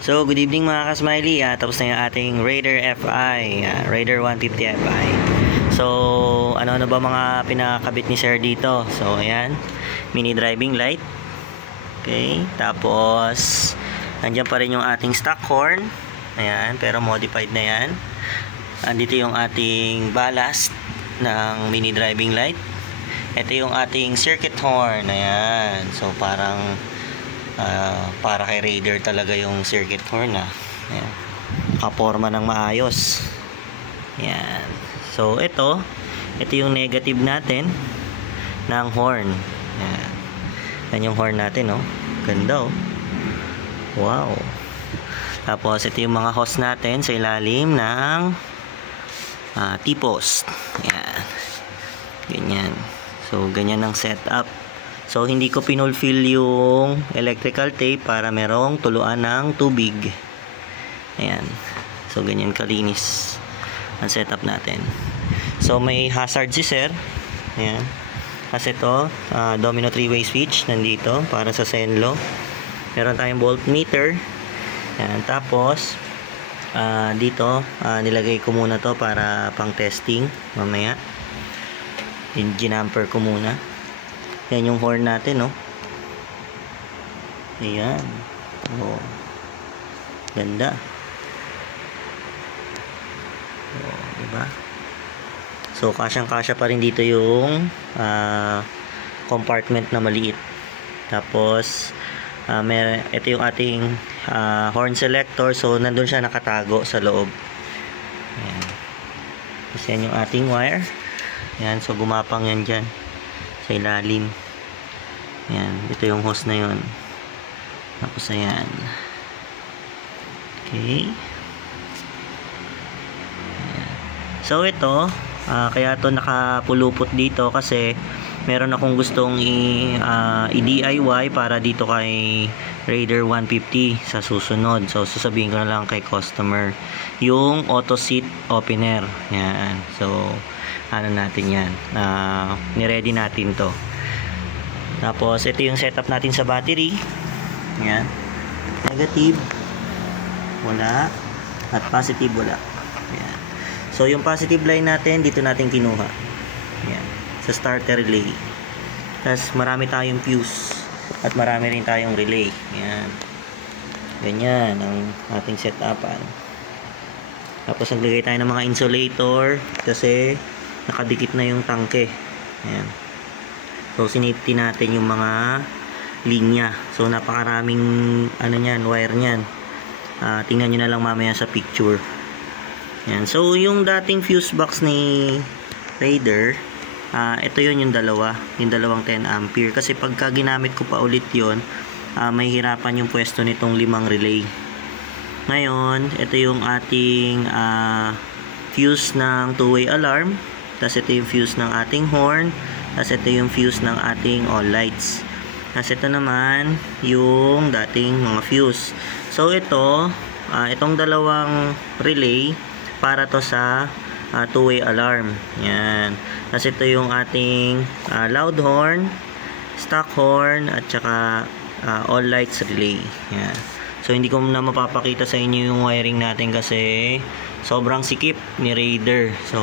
So, good evening mga ka-smiley. Tapos na yung ating Raider FI, Raider 150 FI. So, ano ba mga pinakabit ni sir dito? So, ayan, mini driving light. Okay, tapos nandiyan pa rin yung ating stock horn. Ayan, pero modified na yan. Andito yung ating ballast ng mini driving light. Ito yung ating circuit horn. Ayan, so parang para kay Raider talaga yung circuit horn. Ayan, kaporma ng maayos. Ayan, so ito yung negative natin ng horn. Ayan, yan yung horn natin, oh. Ganda, oh. Wow. Tapos ito yung mga hose natin sa ilalim ng T-post. Ayan, ganyan. So ganyan ang setup. So hindi ko pinulfill yung electrical tape para merong tuluan ng tubig. Ayan, so ganyan kalinis ang setup natin. So may hazard si sir. Ayan, kasi ito domino 3-way switch nandito para sa Zenlo. Meron tayong voltmeter. Ayan, tapos dito nilagay ko muna to para pang testing mamaya. Ginamper ko muna. Yan yung horn natin, no? Ayan. Oh, ganda. Oh, diba? So kasyang-kasya pa rin dito yung compartment na maliit. Tapos ito yung ating horn selector. So nandun siya nakatago sa loob. Ayan. Tapos yan yung ating wire. Ayan, so gumapang yan dyan sa ilalim. Ayan, ito yung hose na yun. Tapos ayan. Okay. Ayan. So ito kaya ito nakapulupot dito kasi meron akong gustong i-DIY para dito kay Raider 150 sa susunod. So sasabihin ko na lang kay customer yung auto seat opener. Yan. So ano natin yan, niready natin to. Tapos ito yung setup natin sa battery. Yan, negative wala at positive wala. Yan. So yung positive line natin dito natin kinuha. Yan, sa starter relay. Tapos marami tayong fuse at marami rin tayong relay. Yan, ganyan ang ating setupan. Tapos naglagay tayo ng mga insulator kasi nakadikit na yung tangke. Ayan. So sinafety natin yung mga linya. So napakaraming ano niyan, wire niyan. Tingnan niyo na lang mamaya sa picture. Ayan. So yung dating fuse box ni Raider, ito yun yung dalawa, yung dalawang 10 ampere kasi pagka ginamit ko pa ulit yun, may hirapan yung pwesto nitong 5 relay. Ngayon, ito yung ating fuse ng 2-way alarm. Tapos ito yung fuse ng ating horn. Tapos ito yung fuse ng ating all lights. Tapos ito naman yung dating mga fuse. So ito, itong dalawang relay para to sa 2-way alarm. Yan. Tapos ito yung ating loud horn, stock horn, at saka all lights relay. Yan. So hindi ko na mapapakita sa inyo yung wiring natin kasi sobrang sikip ni Raider. So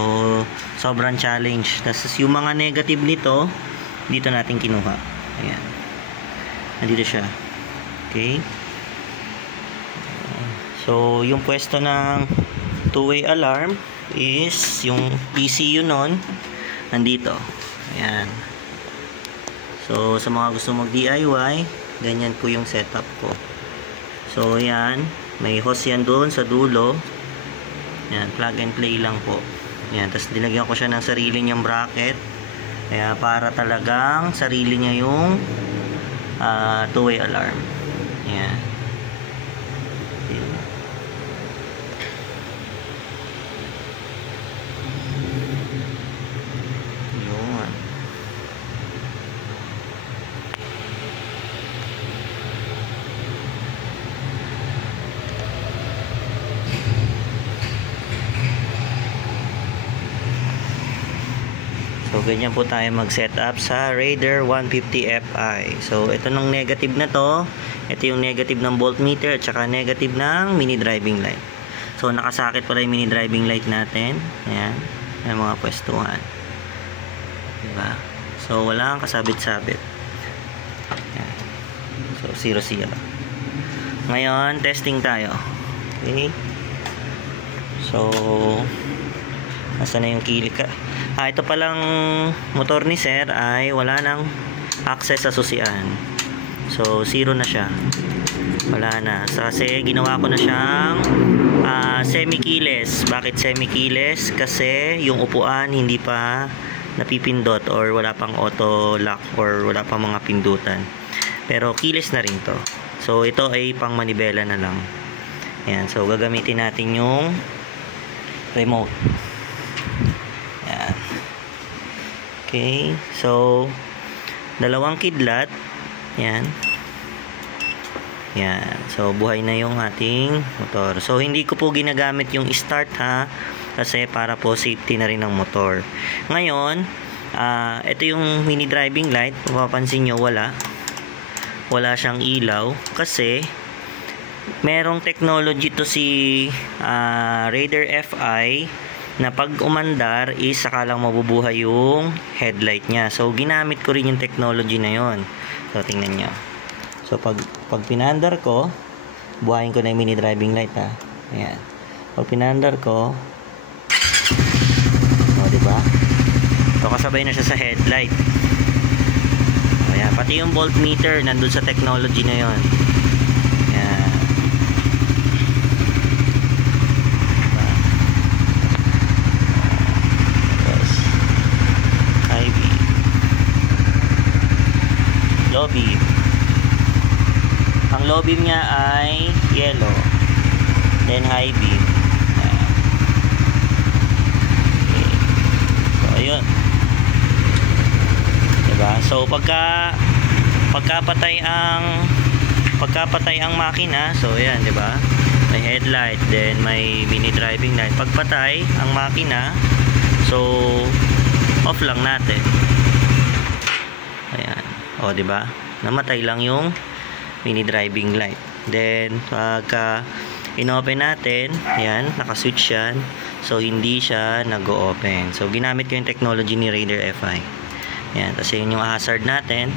sobrang challenge. Tapos yung mga negative nito dito natin kinuha. Ayan, nandito siya. Okay. So yung pwesto ng 2-way alarm is yung ECU nun nandito. Ayan. So sa mga gusto mag DIY, ganyan po yung setup ko. So yan, may hose yan doon sa dulo. Yan, plug and play lang po. Yan, tapos nilagyan ko siya ng sarili niyang bracket. Kaya para talagang sarili niya yung 2-way alarm. Yan. Yun. So ganyan po tayo mag-setup sa Raider 150 Fi. So, ito ng negative na to. Ito yung negative ng voltmeter at saka negative ng mini driving light. So, nakasakit pala yung mini driving light natin. Ayan. Ayan mga pwestuhan. Diba? So, wala kang kasabit-sabit. Ayan. So, 0-0. Ngayon, testing tayo. Okay. So, nasa na yung kilik ka? Ito palang motor ni sir ay wala nang access sa susian. So, 0 na siya. Wala na. Kasi ginawa ko na siyang semi-keyless. Bakit semi-keyless? Kasi yung upuan hindi pa napipindot or wala pang auto lock or wala pang mga pindutan. Pero keyless na rin to. So, ito ay pang manibela na lang. Ayan. So, gagamitin natin yung remote. Ayan. Okay. So, dalawang kidlat. Ayan. Ayan. So, buhay na yung ating motor. So, hindi ko po ginagamit yung start ha. Kasi para po safety na rin ng motor. Ngayon, ito yung mini driving light. Mapapansin nyo, wala. Wala siyang ilaw. Kasi, merong technology to si Raider Fi na pag umandar is saka lang mabubuhay yung headlight niya. So, ginamit ko rin yung technology na yon. So, tingnan nyo. So, pag pinandar ko, buhayin ko na yung mini driving light ha. Ayan. Pag pinandar ko, o, diba? So, kasabay na siya sa headlight. Ayan. Pati yung voltmeter nandun sa technology na yon. Ayan. Low beam. Ang low beam niya ay yellow. Then high beam. Okay. So, ayun. Diba? So, pagkapatay ang makina, so ayan, diba? May headlight, then may mini driving light. Pagpatay ang makina, so off lang natin. Ayan. O, diba? Namatay lang yung mini driving light. Then, pagka in-open natin, ayan, nakaswitch yan. So, hindi siya nag-o-open. So, ginamit ko yung technology ni Raider Fi. Ayan. Kasi yun yung hazard natin.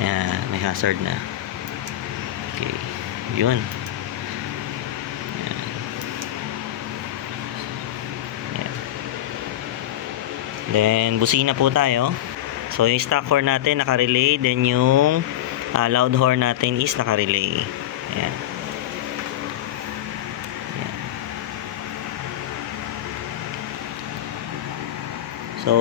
Ayan. May hazard na. Okay. Yun. Ayan. Ayan. Then, busina po tayo. So, yung stock horn natin naka-relay. Then, yung loud horn natin is naka-relay. Ayan. Ayan. So,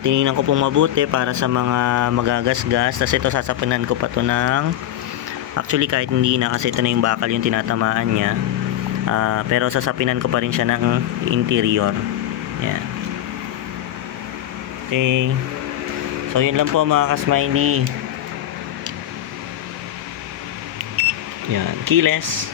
tinignan ko pong mabuti para sa mga magagasgas. Tapos ito, sasapunan ko pa to ng, actually, kahit hindi na, kasi ito na yung bakal yung tinatamaan niya. Pero sasapinan ko pa rin siya ng interior. Ayan. Okay. So, yun lang po mga kasmiley. Yan. Keyless.